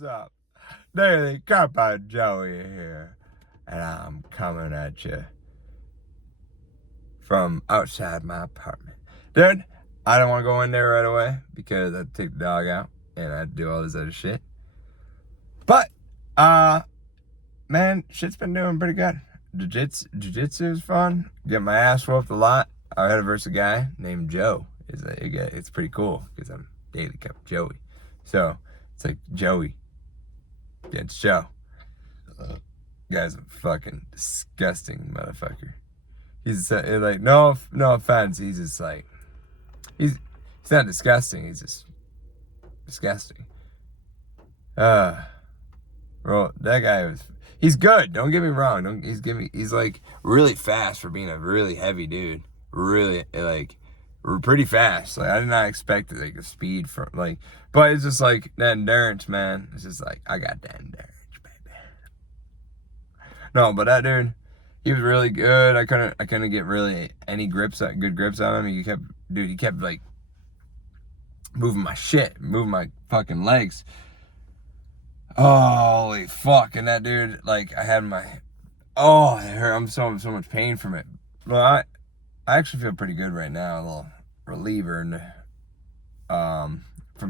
What's up? Daily Cop-Out Joey here, and I'm coming at you from outside my apartment. Dude, I don't want to go in there right away because I have to take the dog out and I have to do all this other shit. But, man, shit's been doing pretty good. Jiu-jitsu is fun. Get my ass whooped a lot. I had versus a guy named Joe. It's pretty cool because I'm Daily Cup Joey. So, it's like Joey against Joe. Guy's a fucking disgusting motherfucker. He's like, no offense. He's just like, he's not disgusting. He's just disgusting. Bro, that guy he's good. Don't get me wrong. He's like really fast for being a really heavy dude. Really, like, pretty fast. Like, I did not expect like a speed from but it's just like that endurance, man. It's just like, I got that endurance, baby. No, but that dude, he was really good. I couldn't get really any good grips on him. He kept like moving my fucking legs. Holy fuck. And that dude, like, I had it hurt. I'm so much pain from it. Well, I actually feel pretty good right now. A little reliever from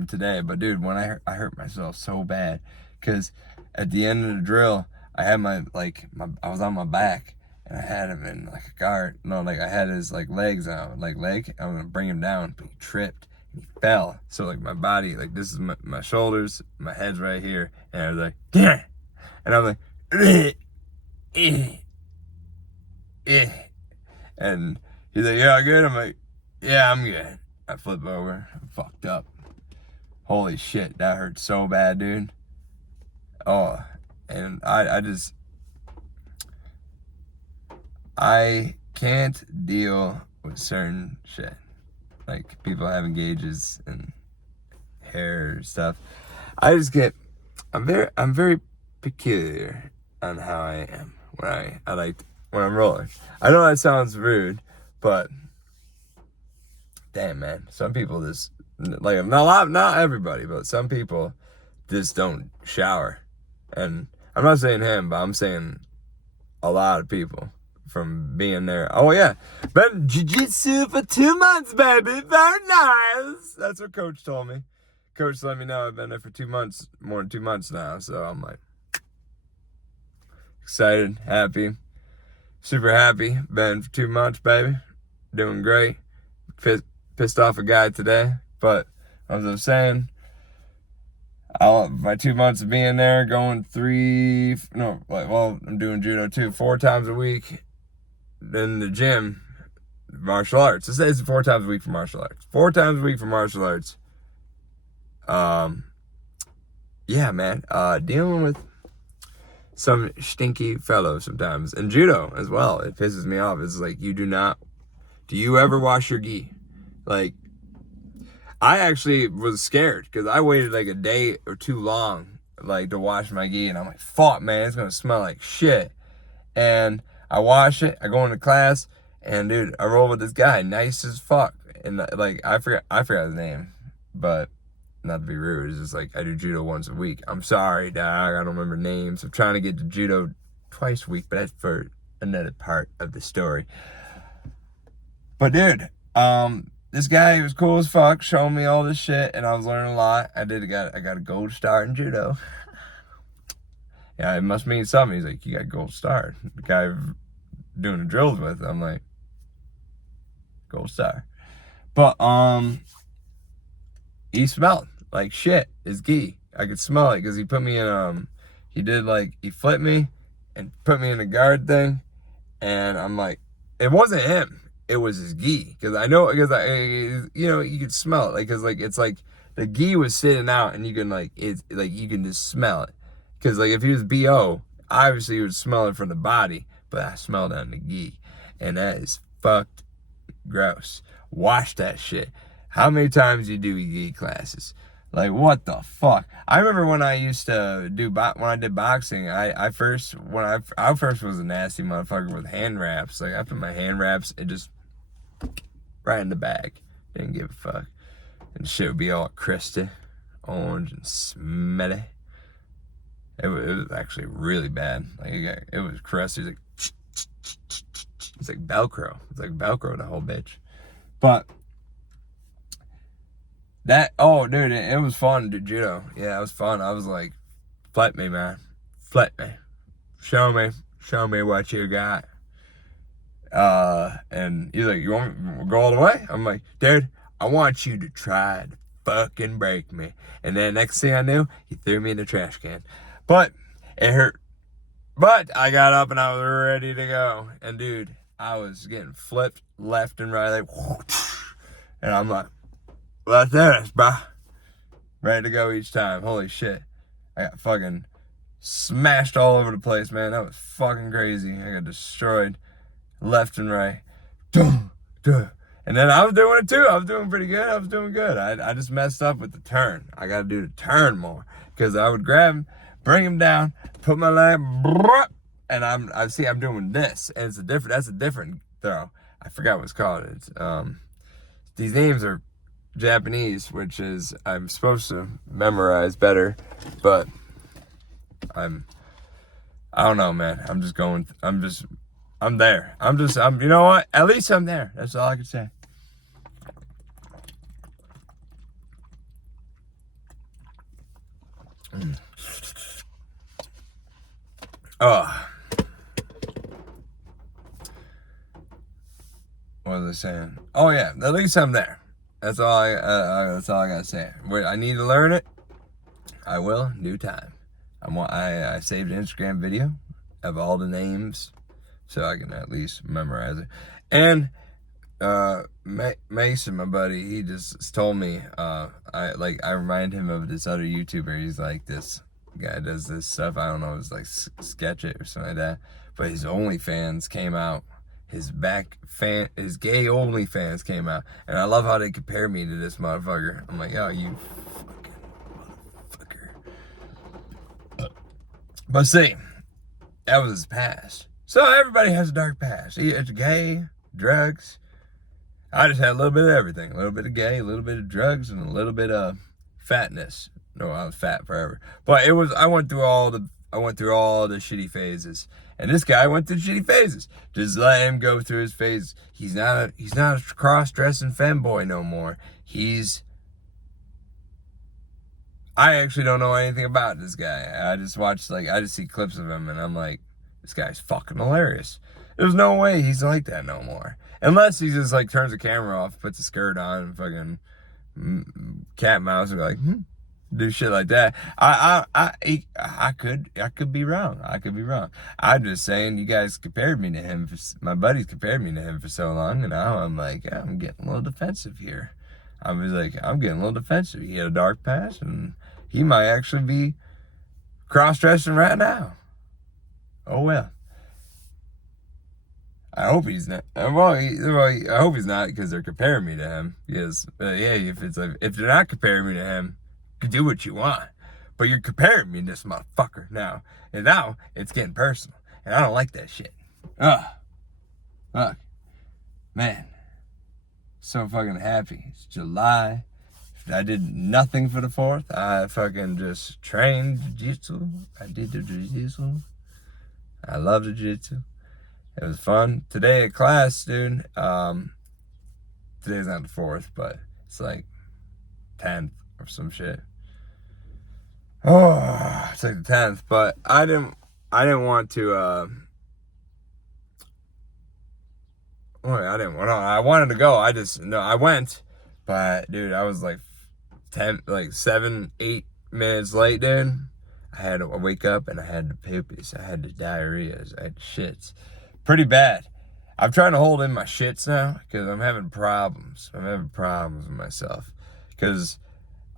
today. But dude, when I hurt myself so bad, because at the end of the drill, I had I was on my back and I had him in like a guard. No, like I had his like legs out, I'm gonna bring him down, but he tripped and he fell. So like my body, like this is my shoulders, my head's right here, and I was like, yeah, and I'm like, and he's like, yeah, good. I'm like, yeah, I'm good. I flip over, I'm fucked up. Holy shit, that hurt so bad, dude. Oh, and I can't deal with certain shit. Like people having gauges and hair stuff. I'm very peculiar on how I am when I'm rolling. I know that sounds rude, but damn, man, some people just like, not everybody, but some people just don't shower. And I'm not saying him, but I'm saying a lot of people from being there. Oh yeah, been jiu-jitsu for 2 months, baby. Very nice. That's what coach told me. Coach let me know I've been there for 2 months, more than 2 months now. So I'm like excited, happy, super happy. Been for 2 months, baby. Doing great. Pissed off a guy today, but as I was saying, my 2 months of being there, going I'm doing judo too, 4 times a week. Then the gym, martial arts. This is 4 times a week for martial arts. 4 times a week for martial arts. Yeah, man. Dealing with some stinky fellows sometimes. And judo as well. It pisses me off. It's like, do you ever wash your gi? Like, I actually was scared because I waited like a day or too long, like, to wash my gi, and I'm like, fuck, man, it's gonna smell like shit. And I wash it, I go into class, and dude, I roll with this guy, nice as fuck, and like, I forgot his name, but not to be rude, it's just like, I do judo once a week. I'm sorry, dog, I don't remember names. I'm trying to get to judo twice a week, but that's for another part of the story. But dude, this guy was cool as fuck, showing me all this shit, and I was learning a lot. I got a gold star in judo. Yeah, it must mean something. He's like, you got a gold star. The guy doing the drills with, I'm like, gold star. But he smelled like shit. His gi, I could smell it because he put me in he flipped me and put me in a guard thing, and I'm like, it wasn't him. It was his gi, because you could smell it, like, cause like it's like the gi was sitting out, and you can just smell it, cause like if he was BO, obviously you would smell it from the body, but I smelled it on the gi, and that is fucked gross. Wash that shit. How many times you do gi classes? Like, what the fuck? I remember when I used to when I did boxing, I first was a nasty motherfucker with hand wraps. Like, I put my hand wraps and just right in the bag. Didn't give a fuck. And shit would be all crusty, orange and smelly. it was actually really bad. Like it was crusty. It's like Velcro. It's like Velcro, the whole bitch. But oh, dude, it was fun, dude, judo. Yeah, it was fun. I was like, flip me, man. Flip me. Show me what you got. And he's like, you want me to go all the way? I'm like, dude, I want you to try to fucking break me. And then next thing I knew, he threw me in the trash can. But it hurt. But I got up and I was ready to go. And dude, I was getting flipped left and right, like, and I'm like, let's do this, bro. Ready to go each time. Holy shit. I got fucking smashed all over the place, man. That was fucking crazy. I got destroyed left and right. And then I was doing it too. I was doing pretty good. I was doing good. I just messed up with the turn. I got to do the turn more. Because I would grab him, bring him down, put my leg, and I'm doing this, and that's a different throw. I forgot what it's called. It's these names are Japanese, which is I'm supposed to memorize better, but I don't know, man. I'm there. You know what? At least I'm there. That's all I can say. Oh. What was I saying? Oh yeah, at least I'm there. That's all I gotta say. I need to learn it. I will in due time. I saved an Instagram video of all the names, so I can at least memorize it. And Mason, my buddy, he just told me. I remind him of this other YouTuber. He's like, this guy does this stuff. I don't know. It's like Sketch It or something like that. But his OnlyFans came out. His gay OnlyFans came out, and I love how they compare me to this motherfucker. I'm like, oh, you fucking motherfucker. But see, that was his past. So everybody has a dark past. It's gay, drugs. I just had a little bit of everything. A little bit of gay, a little bit of drugs, and a little bit of fatness. No, I was fat forever. But I went through all the shitty phases. And this guy went through shitty phases. Just let him go through his phase. He's not a cross-dressing femboy no more. I actually don't know anything about this guy. I just see clips of him, and I'm like, this guy's fucking hilarious. There's no way he's like that no more. Unless he just like turns the camera off, puts a skirt on, and fucking cat mouse, and be like, do shit like that. I could be wrong. I'm just saying, you guys compared me to him. My buddies compared me to him for so long, and now I'm like, yeah, I'm getting a little defensive here. I'm getting a little defensive. He had a dark past, and he might actually be cross-dressing right now. Oh well. I hope he's not. Well, I hope he's not, because they're comparing me to him. Because if they're not comparing me to him, you can do what you want. But you're comparing me to this motherfucker now, and now it's getting personal, and I don't like that shit. Fuck, man, so fucking happy. It's July. I did nothing for the 4th. I fucking just trained jiu-jitsu. I did the jiu-jitsu. I love the jiu-jitsu. It was fun. Today at class, dude, today's not the 4th, but it's like 10th or some shit. Oh, it's like the 10th, but I didn't want to, I wanted to go. I went, but dude, I was like 7, 8 minutes late, dude. I had to wake up and I had the poopies. I had the diarrheas. I had shits. Pretty bad. I'm trying to hold in my shits now because I'm having problems. I'm having problems with myself because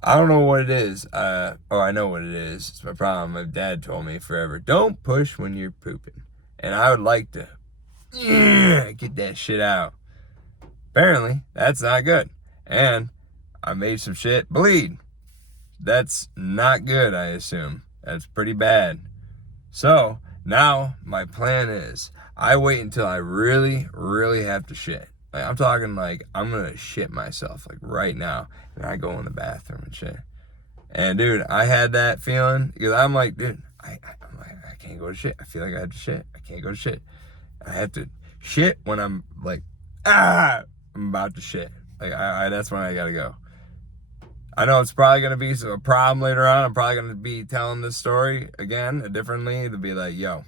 I don't know what it is. I know what it is. It's my problem. My dad told me forever, don't push when you're pooping. And I would like to get that shit out. Apparently, that's not good. And I made some shit bleed. That's not good, I assume. That's pretty bad. So, now my plan is I wait until I really, really have to shit. Like, I'm talking like I'm gonna shit myself like right now, and I go in the bathroom and shit. And dude, I had that feeling because I'm like, dude, I'm like, I can't go to shit. I feel like I have to shit. I can't go to shit. I have to shit when I'm like, I'm about to shit. Like, that's when I gotta go. I know it's probably gonna be a problem later on. I'm probably gonna be telling this story again, differently, to be like, yo,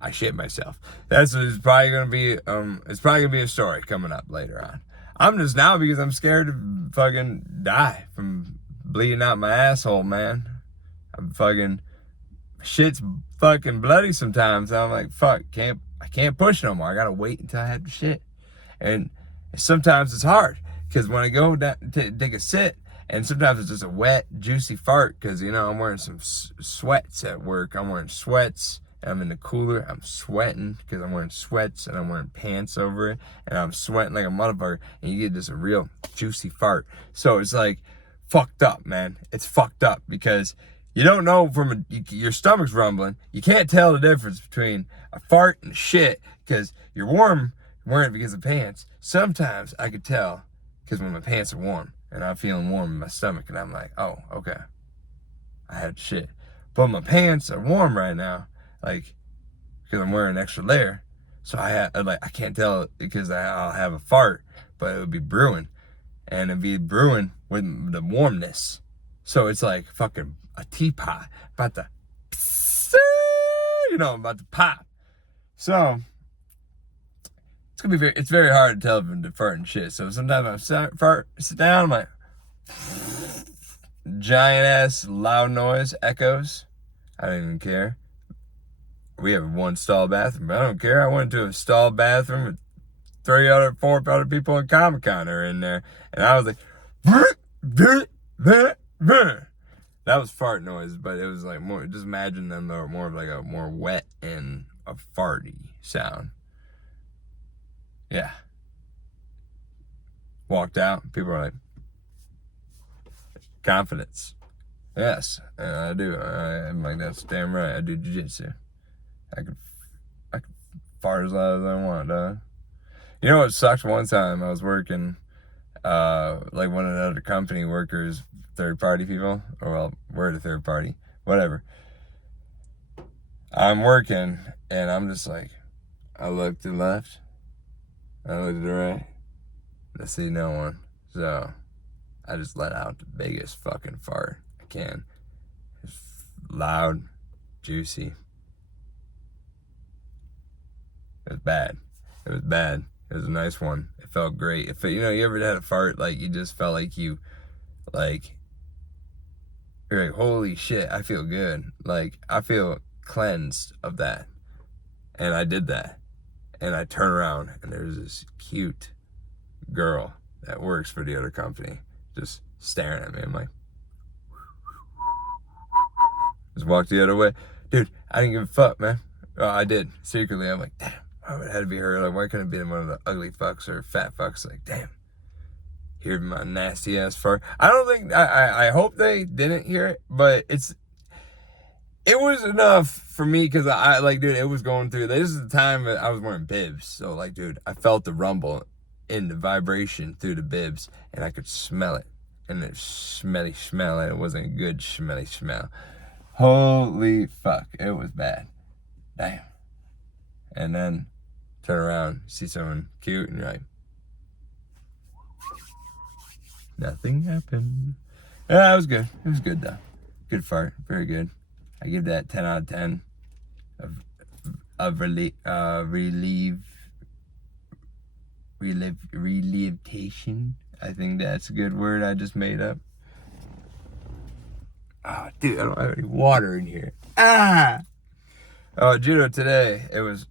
I shit myself. It's probably gonna be, it's probably gonna be a story coming up later on. I'm just now because I'm scared to fucking die from bleeding out my asshole, man. Shit's fucking bloody sometimes. I'm like, fuck, I can't push no more. I gotta wait until I have to shit. And sometimes it's hard, because when I go down to take a sit, and sometimes it's just a wet, juicy fart, because, you know, I'm wearing some sweats at work. I'm wearing sweats, and I'm in the cooler. I'm sweating, because I'm wearing sweats, and I'm wearing pants over it, and I'm sweating like a motherfucker, and you get just a real juicy fart. So it's like, fucked up, man. It's fucked up, because you don't know your stomach's rumbling. You can't tell the difference between a fart and shit, because you're warm, wearing it because of pants. Sometimes I could tell, because when my pants are warm, and I'm feeling warm in my stomach, and I'm like, oh, okay, I had shit. But my pants are warm right now, like, because I'm wearing an extra layer. So I can't tell, because I'll have a fart, but it would be brewing. And it'd be brewing with the warmness. So it's like fucking a teapot about to, about to pop. So it's very hard to tell if I'm farting shit. So sometimes I sit down, I'm like, giant ass loud noise echoes. I don't even care. We have one stall bathroom, but I don't care. I went to a stall bathroom with 4 other people in Comic-Con are in there, and I was like, that was fart noise, but it was like more, just imagine them more of like a more wet and a farty sound. Yeah. Walked out, people were like, confidence. Yes, and I do. I'm like, that's damn right. I do jiu-jitsu. I could fart as loud as I want, dog. You know what sucked? One time I was working, like one of the other company workers, third-party people, or well, we're the third party, whatever. I'm working, and I'm just like, I looked to the left, I looked to the right, and I see no one. So I just let out the biggest fucking fart I can. It's loud, juicy. It was bad. It was bad. It was a nice one. It felt great. You ever had a fart, like, you just felt like you're like, holy shit, I feel good. Like, I feel cleansed of that. And I did that. And I turn around, and there's this cute girl that works for the other company just staring at me. I'm like, just walked the other way. Dude, I didn't give a fuck, man. Well, I did. Secretly, I'm like, damn. Oh, it had to be her. Like, why couldn't it be one of the ugly fucks or fat fucks? Like, damn. Hear my nasty ass fart. I don't think, I hope they didn't hear it, but it was enough for me, because dude, it was going through. This is the time that I was wearing bibs. So, like, dude, I felt the rumble in the vibration through the bibs, and I could smell it. And it smelly smell, and it wasn't a good smelly smell. Holy fuck. It was bad. Damn. And then turn around, see someone cute, and you're like, nothing happened. Yeah, it was good. It was good, though. Good fart. Very good. I give that 10 out of 10 of relievation. I think that's a good word I just made up. Oh, dude, I don't have any water in here. Oh, jiu-jitsu today. It's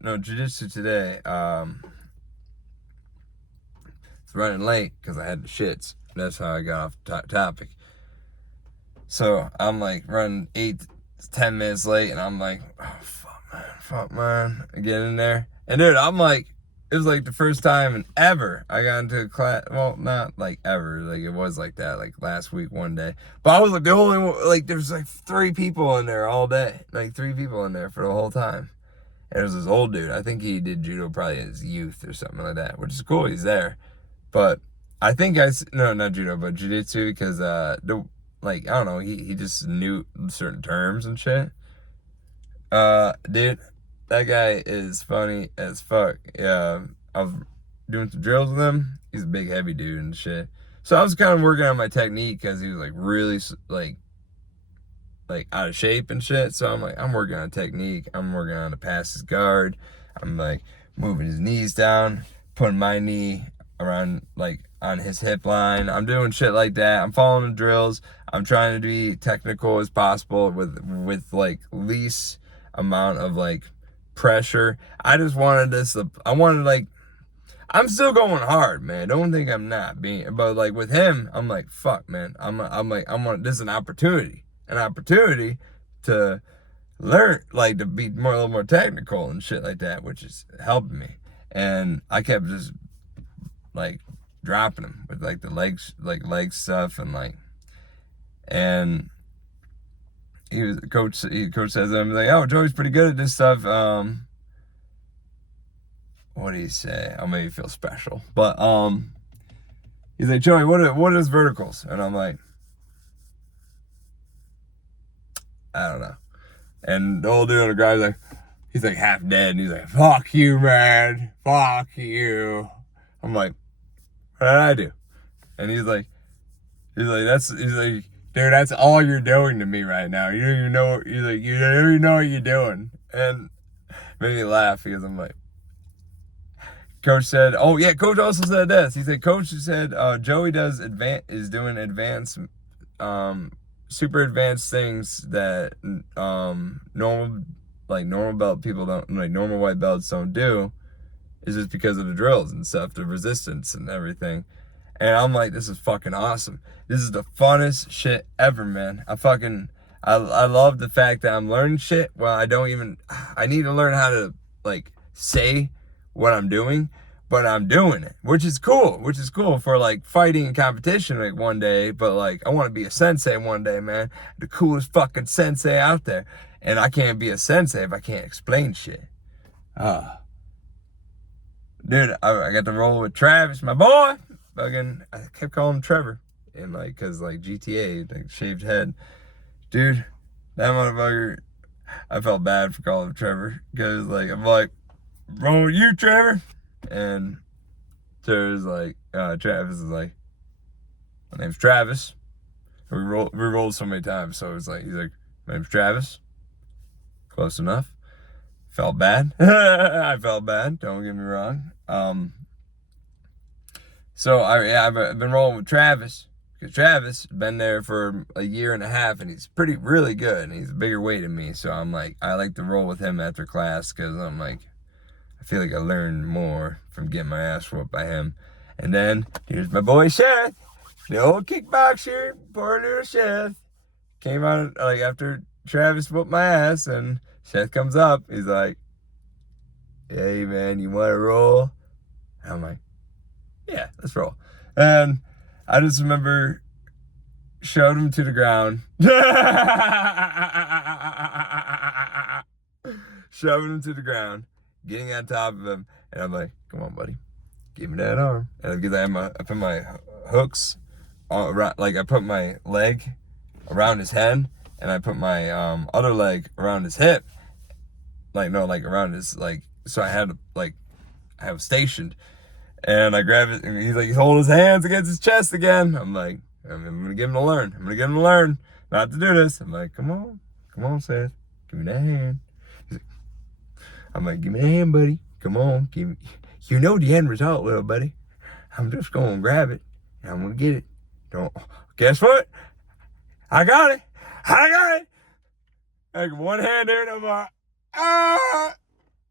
running late because I had the shits. That's how I got off the topic. So I'm like running 8-10 minutes late, and I'm like, oh, fuck, man. I get in there. And dude, I'm like, it was like the first time ever I got into a class. Well, not like ever. Like, it was like that, like last week, one day. But I was like the only one, like, there's like 3 people in there all day. Like 3 people in there for the whole time. And it was this old dude. I think he did judo probably in his youth or something like that, which is cool. He's there. But I think not judo, but jiu-jitsu, because like, I don't know, he just knew certain terms and shit. Dude, that guy is funny as fuck. Yeah, I was doing some drills with him. He's a big, heavy dude and shit. So I was kind of working on my technique because he was like really like out of shape and shit. So I'm like, I'm working on technique. I'm working on to pass his guard. I'm like moving his knees down, putting my knee around like on his hip line. I'm doing shit like that. I'm following the drills. I'm trying to be technical as possible with like least amount of like pressure. I just wanted this. I wanted like, I'm still going hard, man. Don't think I'm not being, but like with him, I'm like, fuck, man. I'm like, this is an opportunity to learn, like to be a little more technical and shit like that, which is helping me. And I kept just like dropping him with like the leg stuff and coach says to him like, oh, Joey's pretty good at this stuff. What do you say? I'll make you feel special. But he's like, Joey, what is verticals? And I'm like, I don't know. And the old dude on the ground, he's like half dead, and he's like, fuck you, man. Fuck you. I'm like, what did I do? And he's like, dude, that's all you're doing to me right now. You don't even know, you don't even know what you're doing. And it made me laugh because I'm like, Coach said, oh yeah, Coach also said this. He said, Coach said, Joey is doing advanced, super advanced things that normal belt people don't, like normal white belts don't do, is just because of the drills and stuff, the resistance and everything. And I'm like, this is fucking awesome. This is the funnest shit ever, man. I love the fact that I'm learning shit. Well, I need to learn how to like say what I'm doing, but I'm doing it, which is cool for like fighting and competition like one day. But like, I want to be a sensei one day, man. The coolest fucking sensei out there. And I can't be a sensei if I can't explain shit. Dude, I got to roll with Travis, my boy. Fucking, I kept calling him Trevor. And like, cause like GTA, like shaved head. Dude, that motherfucker, I felt bad for calling him Trevor. Cause like, I'm like, roll with you, Trevor. And Trevor's like, Travis is like, my name's Travis. We rolled so many times, so it's like, he's like, my name's Travis. Close enough. Felt bad. I felt bad. Don't get me wrong. So I've been rolling with Travis because Travis has been there for a year and a half, and he's really good, and he's a bigger weight than me. So I'm like, I like to roll with him after class because I'm like, I feel like I learned more from getting my ass whooped by him. And then here's my boy Seth, the old kickboxer, poor little Seth, came out like after Travis whooped my ass, and Seth comes up. He's like, hey man, you want to roll? And I'm like, yeah, let's roll. And I just remember shoved him to the ground. Shoving him to the ground, getting on top of him, and I'm like, come on, buddy, give me that arm. And because I put my hooks around, like I put my leg around his head, and I put my other leg around his hip, around his, like, so I had like, I have stationed, and I grab it, and he's holding his hands against his chest again. I'm like, I'm gonna give him to learn. I'm gonna give him to learn not to do this. I'm like, come on, Seth, give me that hand. I'm like, give me that hand, buddy. Come on, give me. You know the end result, little buddy. I'm just gonna grab it, and I'm gonna get it. Don't. Guess what? I got it. Like one hand there, and I'm like,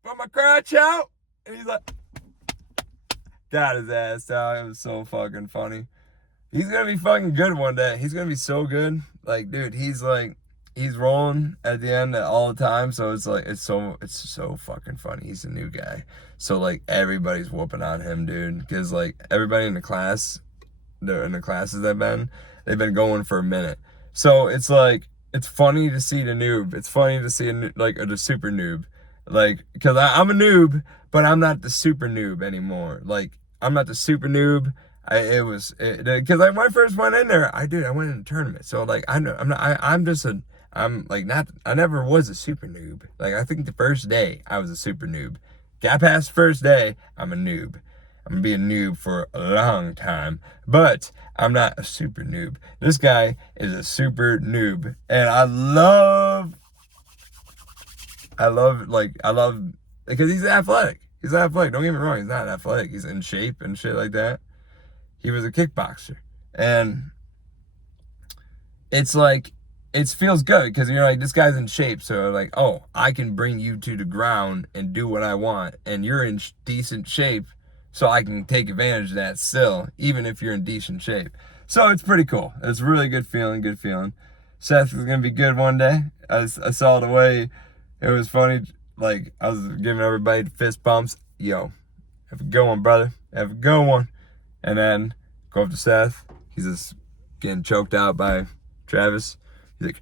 put my crotch out, and he's like, got his ass out. It was so fucking funny. He's gonna be fucking good one day. He's gonna be so good. Like, dude, he's rolling at the end all the time. So it's like, it's so fucking funny. He's a new guy. So like everybody's whooping on him, dude. Cause like everybody in the class, in the classes they've been going for a minute. So it's like, it's funny to see the noob. It's funny to see the super noob. Like, cause I'm a noob, but I'm not the super noob anymore. Like, I'm not the super noob. Because when I first went in there, I went in a tournament. So like I know I'm like not I never was a super noob. Like I think the first day I was a super noob. Got past the first day, I'm a noob. I'm gonna be a noob for a long time, but I'm not a super noob. This guy is a super noob, and I love because he's athletic. He's athletic. Don't get me wrong. He's not athletic. He's in shape and shit like that. He was a kickboxer, and it's like it feels good because you're like, this guy's in shape, so like, oh, I can bring you to the ground and do what I want, and you're in decent shape, so I can take advantage of that still, even if you're in decent shape. So it's pretty cool. It's a really good feeling. Seth is gonna be good one day. I saw the way it was funny. Like I was giving everybody fist bumps. Yo, have a good one, brother. Have a good one. And then go up to Seth. He's just getting choked out by Travis. He's like,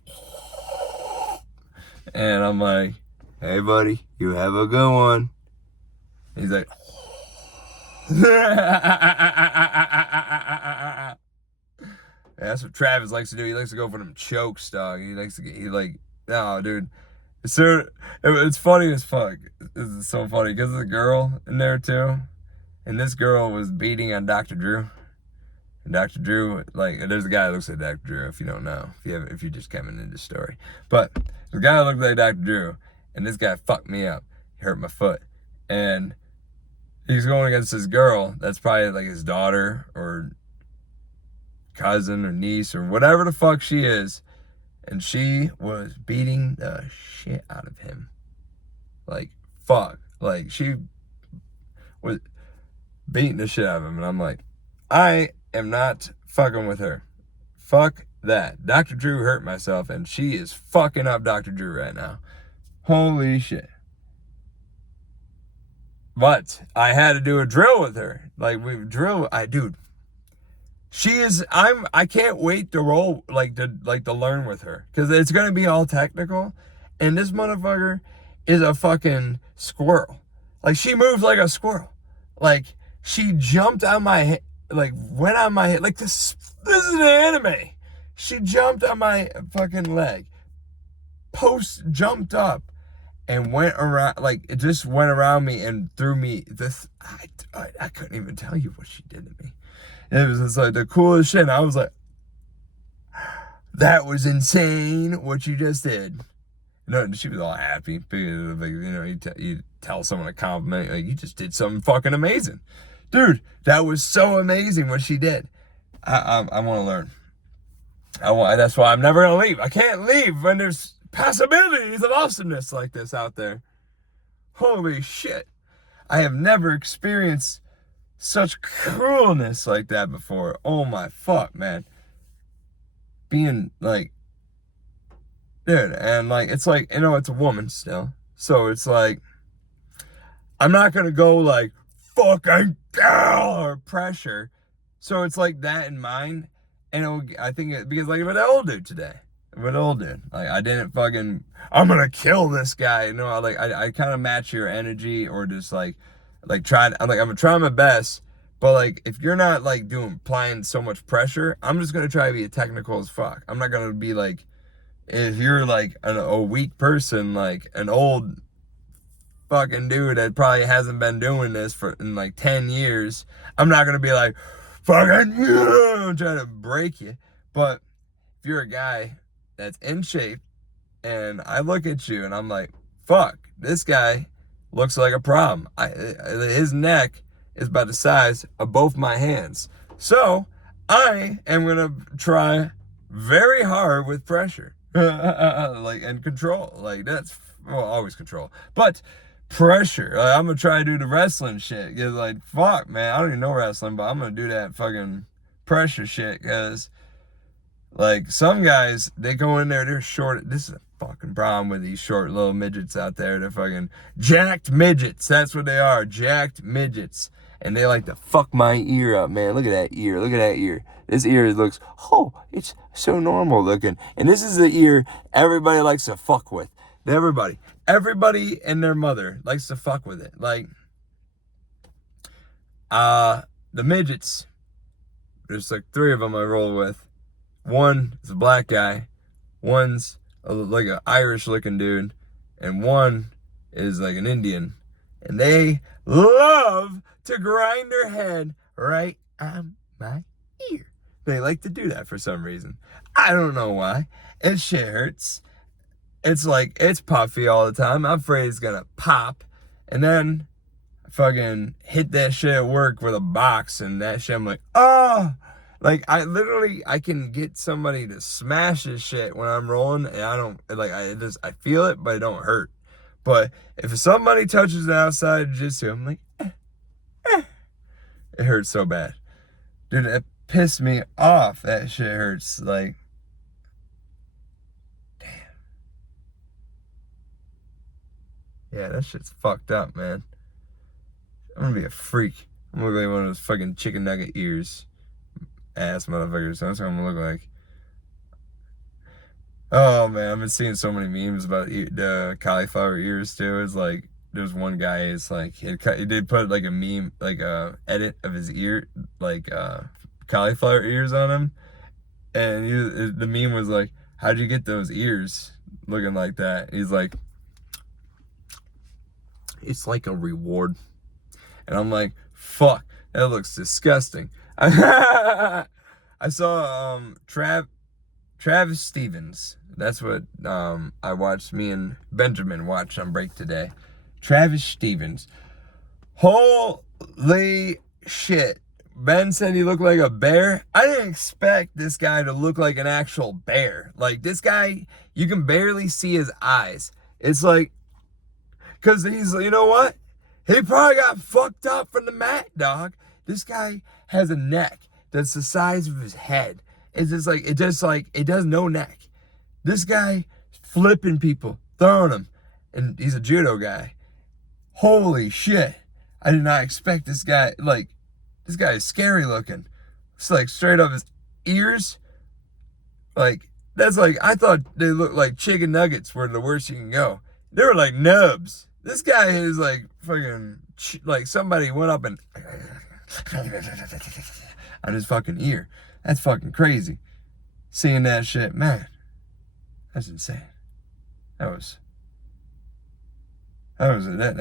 and I'm like, hey, buddy, you have a good one. He's like, yeah, that's what Travis likes to do. He likes to go for them chokes, dog. No, dude. So it's funny as fuck. It's so funny because there's a girl in there too. And this girl was beating on Dr. Drew. And Dr. Drew, like, there's a guy that looks like Dr. Drew, if you don't know, if you're just coming into the story. But the guy that looked like Dr. Drew, and this guy fucked me up. He hurt my foot. And he's going against this girl that's probably like his daughter or cousin or niece or whatever the fuck she is. And she was beating the shit out of him. Like, fuck. Like, she was beating the shit out of him. And I'm like, I am not fucking with her. Fuck that. Dr. Drew hurt myself, and she is fucking up Dr. Drew right now. Holy shit. But I had to do a drill with her. Like, dude. I can't wait to roll, to learn with her. Because it's going to be all technical. And this motherfucker is a fucking squirrel. Like, she moves like a squirrel. Like, she jumped on my head, like, went on my head. Like, this is an anime. She jumped on my fucking leg. Jumped up and went around, like, it just went around me and threw me. I couldn't even tell you what she did to me. It was just like the coolest shit. And I was like, that was insane what you just did. No, she was all happy because, like, you tell someone a compliment, like, you just did something fucking amazing. Dude, that was so amazing what she did. I want to learn. That's why I'm never going to leave. I can't leave when there's possibilities of awesomeness like this out there. Holy shit. I have never experienced such cruelness like that before. Oh my fuck, man. Being like, dude, and like, it's like, it's a woman still. So it's like, I'm not going to go like, fucking girl or pressure. So it's like that in mind. And I think because like what I'll do today. What I'll do. Like, I didn't fucking, I'm going to kill this guy. No, I kind of match your energy or just I'm going to try my best. But like, if you're not like applying so much pressure, I'm just going to try to be technical as fuck. I'm not going to be like, if you're like a weak person, like an old fucking dude that probably hasn't been doing this in like 10 years, I'm not going to be like, fucking, trying to break you. But if you're a guy that's in shape and I look at you and I'm like, fuck, this guy looks like a problem. His neck is about the size of both my hands. So I am going to try very hard with pressure. And control. Like, that's, well, always control. But pressure. Like, I'm going to try to do the wrestling shit. Because, like, fuck, man. I don't even know wrestling, but I'm going to do that fucking pressure shit. Because, like, some guys, they go in there, they're short. This is a fucking problem with these short little midgets out there. They're fucking jacked midgets. That's what they are. Jacked midgets. And they like to fuck my ear up, man. Look at that ear. Look at that ear. This ear looks, it's so normal looking. And this is the ear everybody likes to fuck with. Everybody and their mother likes to fuck with it. Like, the midgets, there's like 3 of them I roll with. One is a black guy, one's like an Irish looking dude, and one is like an Indian. And they love to grind their head right on my ear. They like to do that for some reason. I don't know why. It shit hurts. It's like, it's puffy all the time. I'm afraid it's gonna pop. And then I fucking hit that shit at work with a box, and that shit, I'm like, oh! Like, I can get somebody to smash this shit when I'm rolling, and I don't, like, I feel it, but it don't hurt. But if somebody touches the outside of jiu-jitsu, I'm like, it hurts so bad. Dude, it pissed me off. That shit hurts. Like, damn. Yeah, that shit's fucked up, man. I'm gonna be a freak. I'm gonna look like one of those fucking chicken nugget ears. Ass motherfuckers. That's what I'm gonna look like. Oh man, I've been seeing so many memes about the cauliflower ears too. It's like, there's one guy, it's like, he did put like a meme, like a edit of his ear, like cauliflower ears on him. And the meme was like, how'd you get those ears looking like that? He's like, it's like a reward. And I'm like, fuck, that looks disgusting. I saw Travis Stevens. That's what I watched. Me and Benjamin watched on break today. Travis Stevens. Holy shit. Ben said he looked like a bear. I didn't expect this guy to look like an actual bear. Like, this guy, you can barely see his eyes. It's like, because he's, you know what? He probably got fucked up from the mat, dog. This guy has a neck that's the size of his head. It's just like, it does no neck. This guy flipping people, throwing them, and he's a judo guy. Holy shit. I did not expect this guy, like, this guy is scary looking. It's like straight up his ears. Like, that's like, I thought they looked like chicken nuggets were the worst you can go. They were like nubs. This guy is like fucking, like somebody went up and on his fucking ear. That's fucking crazy. Seeing that shit, man, that's insane. That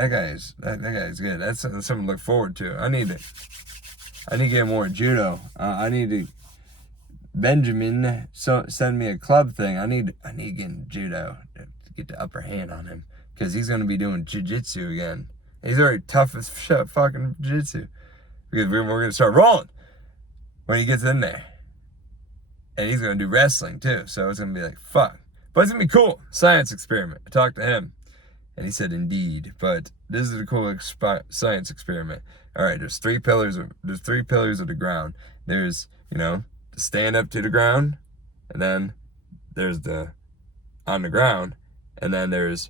guy is good. That's something to look forward to. I need to get more judo. I need to, Benjamin, send me a club thing. I need to get in judo to get the upper hand on him, because he's gonna be doing jiu-jitsu again. He's already tough as shit fucking jiu-jitsu, because we're gonna start rolling when he gets in there, and he's gonna do wrestling too. So it's gonna be like, fuck, but it's gonna be cool. Science experiment. I talked to him, and he said, indeed. But this is a cool science experiment. All right, there's three pillars of the ground. There's, the stand up to the ground, and then there's the on the ground, and then there's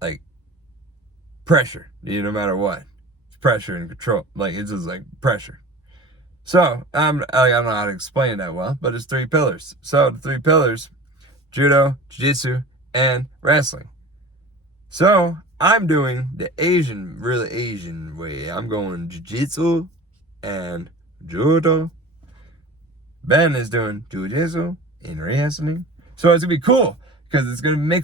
like pressure. No matter what, it's pressure and control. Like, it's just like pressure. So I don't know how to explain it that well, but it's 3 pillars. So the 3 pillars: judo, jiu-jitsu, and wrestling. So I'm doing the really Asian way. I'm going jiu-jitsu and judo. Ben is doing jiu-jitsu and wrestling. So it's gonna be cool, because it's gonna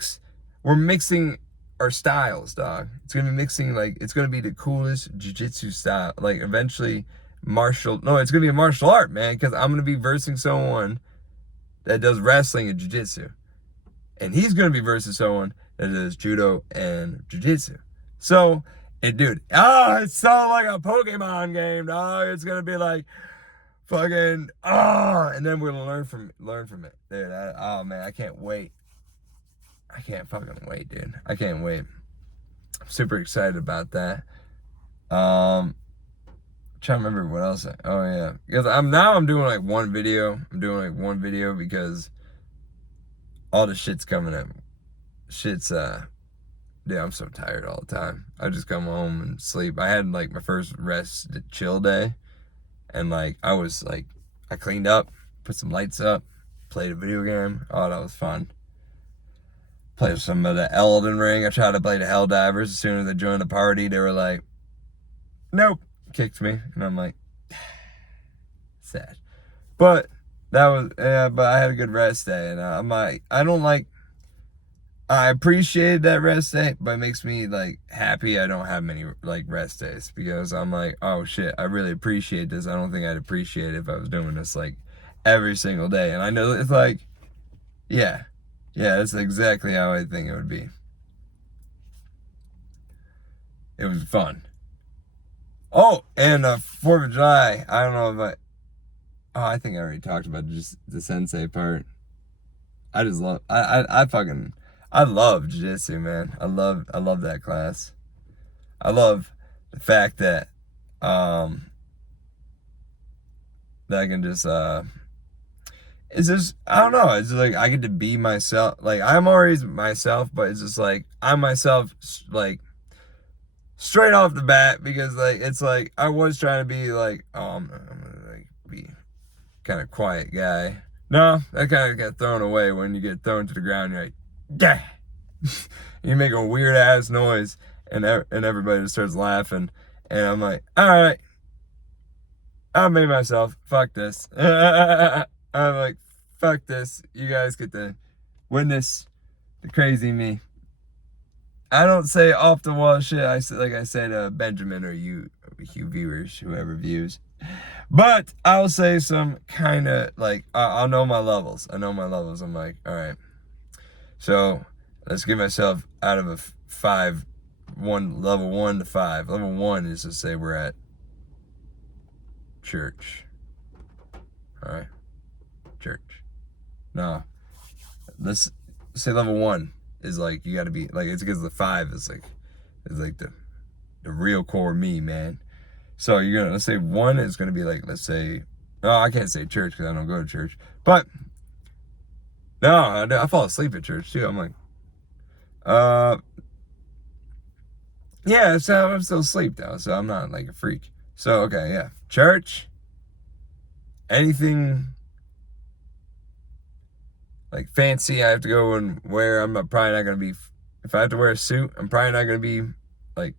we're mixing our styles, dog. It's gonna be mixing, like, it's gonna be the coolest jiu-jitsu style. Like, eventually it's gonna be a martial art, man, because I'm gonna be versing someone that does wrestling and jiu-jitsu. And he's gonna be versus someone that does judo and jiu-jitsu. So, it's so like a Pokemon game, dog. It's gonna be like fucking, and then we're gonna learn from it, dude. Man, I can't wait. I can't fucking wait, dude. I can't wait. I'm super excited about that. I'm trying to remember what else. Because I'm doing like one video. I'm doing like one video because all the shit's coming up. Dude, I'm so tired all the time. I just come home and sleep. I had like my first rest chill day, and like I cleaned up, put some lights up, played a video game. Oh, that was fun. Played some of the Elden Ring. I tried to play the Helldivers. As soon as I joined the party, they were like, nope, kicked me. And I'm like, sad. But that was, but I had a good rest day, and I'm like, I appreciated that rest day, but it makes me like happy I don't have many like rest days, because I'm like, oh shit, I really appreciate this. I don't think I'd appreciate it if I was doing this like every single day. And I know it's like, yeah, that's exactly how I think it would be. It was fun. Oh, and 4th of July, I don't know if I think I already talked about just the sensei part. I just love, I love jiu-jitsu, man. I love that class. I love the fact that that I can just it's just, I don't know, it's just like I get to be myself. Like, I'm always myself, but it's just like I'm myself like straight off the bat, because like it's like I was trying to be like, I'm gonna like be kind of quiet guy. No, that kind of got thrown away when you get thrown to the ground. You're like, yeah. You make a weird ass noise, and everybody just starts laughing, and I'm like, all right, I made myself. Fuck this. I'm like, fuck this. You guys get to witness the crazy me. I don't say off the wall shit. I say, like I said, Benjamin, or you viewers, whoever views. But I'll say some kind of like, I'll know my levels. I know my levels. I'm like, all right. So let's give myself out of a level 1 to 5. Level 1 is to say we're at church. All right, church. No, let's say level 1 is like, you got to be like, it's because the 5 is like the real core me, man. So you're gonna, let's say 1 is gonna be like, let's say, oh, I can't say church because I don't go to church, but no, I fall asleep at church too. I'm like, yeah, so I'm still asleep though, so I'm not like a freak. So okay, yeah, church, anything like fancy I have to go and wear, I'm probably not gonna be. If I have to wear a suit, I'm probably not gonna be like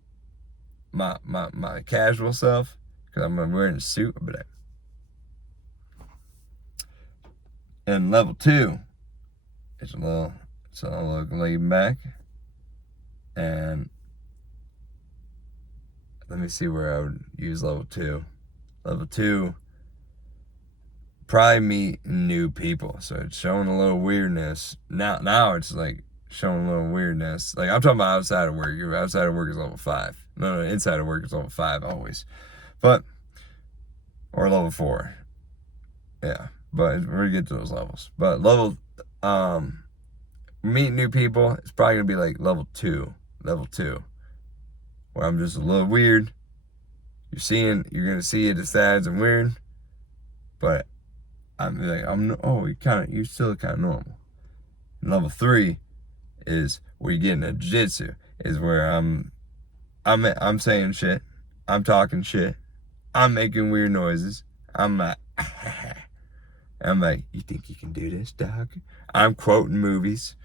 my casual self, because I'm wearing a suit. But and level 2, it's a little laid back, and let me see where I would use level 2. Level 2, probably meet new people, so it's showing a little weirdness. Now it's like showing a little weirdness. Like, I'm talking about outside of work. Your outside of work is level 5. No, inside of work is level 5 always. But, or level 4. Yeah, but we're gonna get to those levels. But level, meet new people, it's probably gonna be like level 2, where I'm just a little weird. You're gonna see it as sad and weird, but you're still kind of normal. And level 3 is where you get into jiu-jitsu, is where I'm saying shit, I'm talking shit, I'm making weird noises, I'm like, you think you can do this, dog? I'm quoting movies.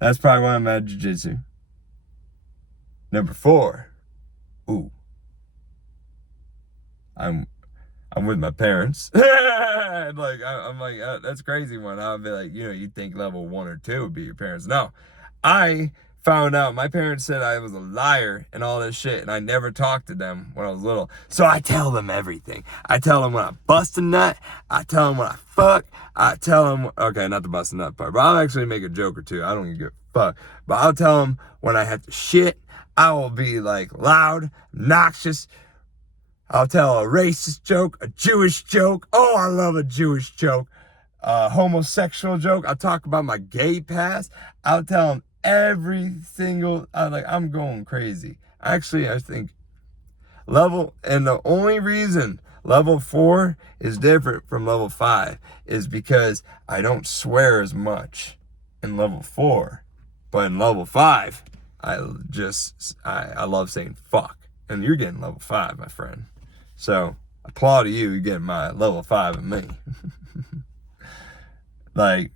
That's probably why I'm at jiu-jitsu. Number 4, I'm with my parents. Like, I'm like, that's a crazy one. I'll be like, you'd think level 1 or 2 would be your parents. No, I found out my parents said I was a liar and all this shit, and I never talked to them when I was little. So I tell them everything. I tell them when I bust a nut. I tell them when I fuck. I tell them, okay, not the bust a nut part, but I'll actually make a joke or two. I don't even give a fuck. But I'll tell them when I have to shit. I will be like loud, obnoxious. I'll tell a racist joke, a Jewish joke. Oh, I love a Jewish joke. A homosexual joke. I'll talk about my gay past. I'll tell them every single, I'm going crazy. Actually, I think and the only reason level 4 is different from level 5 is because I don't swear as much in level 4. But in level 5, I love saying fuck. And you're getting level 5, my friend. So, applaud to you, you're getting my level 5 of me. Like,